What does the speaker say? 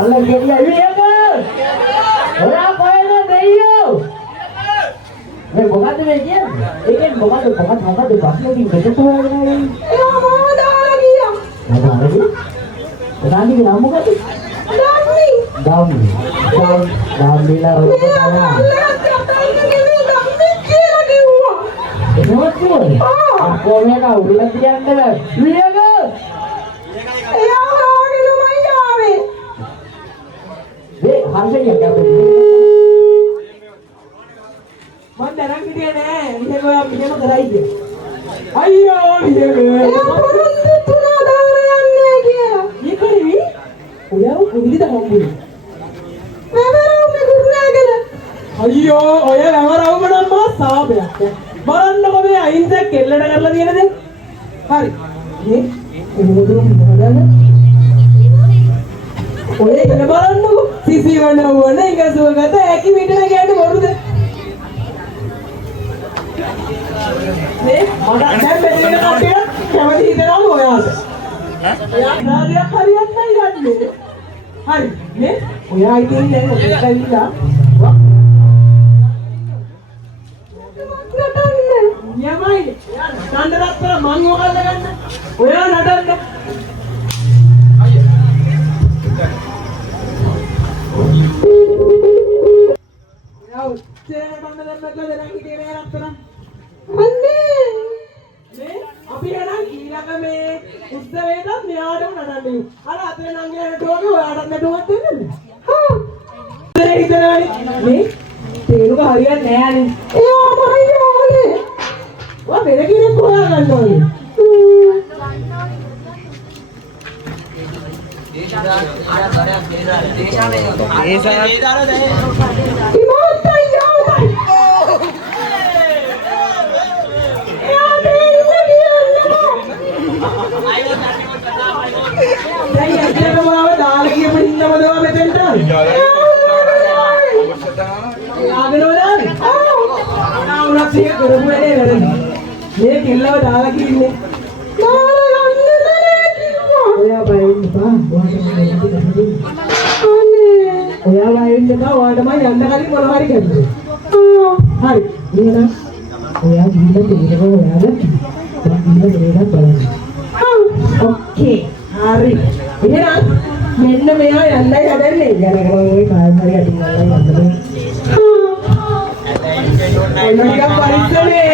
පල්ලෙන් ගෙඩිය ඇවිල්ලා ඔයා කොහෙද දෙයියෝ මේ මොකද්ද මේ කියන්නේ ඒකෙන් මොකද්ද ප්‍රශ්නේ කිව්වෙද කොහෙද එයා මාව දාලා ගියා. එදාගේ නම මොකද දාම්මිලා රෝද දාලා කොහොමද උඩ තියන්නේ වියක එයා ආගෙනමයි ආවේ. මේ හර්ෂයක් අපේ මම දැනන් හිටියේ නෑ මෙහෙම කරයි කිය. අයියෝ මෙහෙම. එයා පොරොන්දු තුනා දාලා යන්නේ කියලා. ඊකෙවි ඔයාව කුඩිද හම්බුනේ. වැවරවුනේ කුරුණාගල. අයියෝ ඔය වැවරවුම නම් මා සාපයක්. බලන්නකො මේ අයින්සක් කෙල්ලට කරලා තියෙන දේ. හරි. මේ කොහොමද මොනවද? ඔය ඉන්න බලන්නකො. සිසි වනවන ඉංගසුවකට ඇකි මිටන කියන්නේ මොරුද? මේ මට දැන් මෙතන කට්ටිය කැමති හිතනවා ඔයාට. ඔයා ඉනාලියක් හරියට නෑ ගන්නේ. හරි. මේ ඔයා ඉතින් දැන් ඔතෙන් ඇවිල්ලා යමයි. නඩන්න රත්තර මං ඔකල්ල ගන්න. ඔයා නඩන්න. ඔයා උත්තේ නඩන්න දැම්මද දැන් හිතේ නෑ රත්තරන්. අන්නේ මේ අපි එනම් ඊළඟ මේ උත්සවයේදී මෙයාටම නඩන්නේ. අර අතේ නංගිලා නටුවගේ ඔයාටත් නටුවක් දෙන්නේ. හා මේ තේරුක හරියන්නේ නෑනේ. එයා මයි ඕනේ. ඔයා වෙන කෙනෙක් හොයාගන්න ඕනේ. ඉමෝත් අයියෝ. එයා දෙන්න කියන්නේ. දැන් ඇත්තටම ආව දාලා කියපු ඉන්නවද ඔයා මෙතෙන්ට? යාගෙනවද? ආවුණත් ඒක කරපු වැඩේ වැරදි. මේ කිල්ලව දාලා කින්නේ. දාලා යන්න නෑ කිව්වා. ඔයා බයින්න බා. අනේ ඔයා බයින්න බා. ඔයාට මම යන්න කලින් මොනවා හරි කරන්න. හරි. එහෙනම් ඔයා ගිහින් තේරෙව ඔයාද? මම ගිහින් තේරෙන්න බලන්න. ඕකේ. හරි. එහෙනම් මෙන්න මෙයා යන්නයි හදන්නේ. යනකම ඔය කාර්ය හරි අදින්නවා යන්න. ඔයනික පරිස්සමේ.